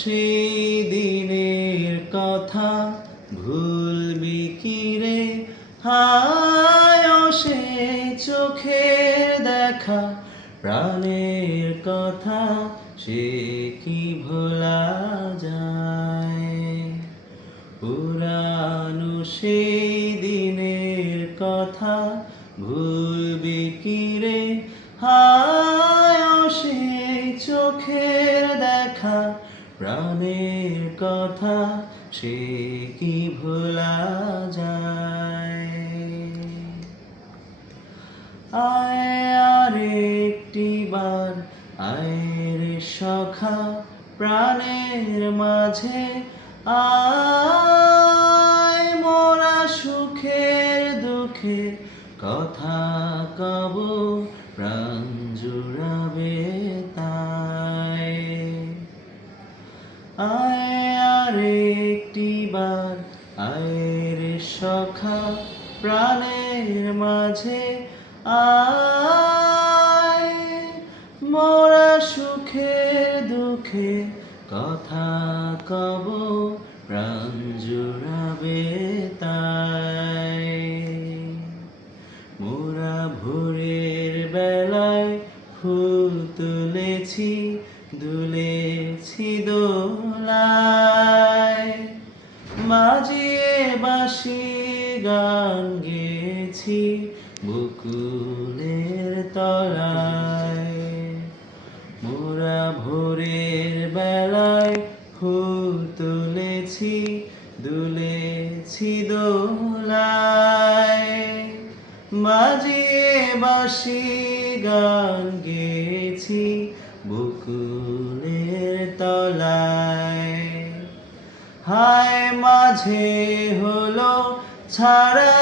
সেই দিনের কথা ভুলবি কি রে? হায় সে চোখের দেখা প্রাণের কথা সে কি ভোলা যায়? পুরানো সেই দিনের কথা ভুলবি কি রে? হায় সে চোখের দেখা প্রাণের কথা সে কি ভোলা যায়? আয় আর একটি বার আয় রে সখা প্রাণের মাঝে আয়, মোরা সুখের দুঃখের কথা কব প্রাণ জুড়াবে তাই। আয় আর একটি বার আয় রে সখা প্রাণের মাঝে আয়, মোরা সুখের দুঃখে কথা কব প্রাণ জুড়াবে তাই। মোরা ভোরের বেলায় ফুল তুলেছি দুলেছি দোলায়, বাজিয়ে বাঁশি গান গেয়েছি বকুলের তলায়। মোরা ভোরের বেলায় ফুল তুলেছি দুলেছি দোলায়, বাজিয়ে বাঁশি গান গেয়েছি বকুলের তলায়। হায় মাঝে হলো ছাড়া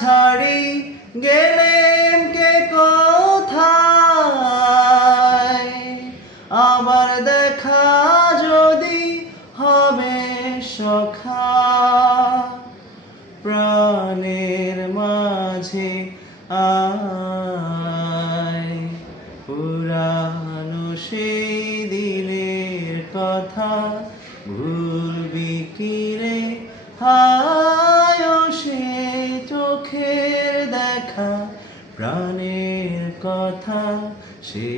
ছাড়ি গেলেন কে কোথায়, আবার দেখা যদি হবে সখা প্রাণের মাঝে আয়। পুরানো সেই দিনের কথা ভুলবি কি রে? হায় সে চোখের দেখা প্রাণের কথা সে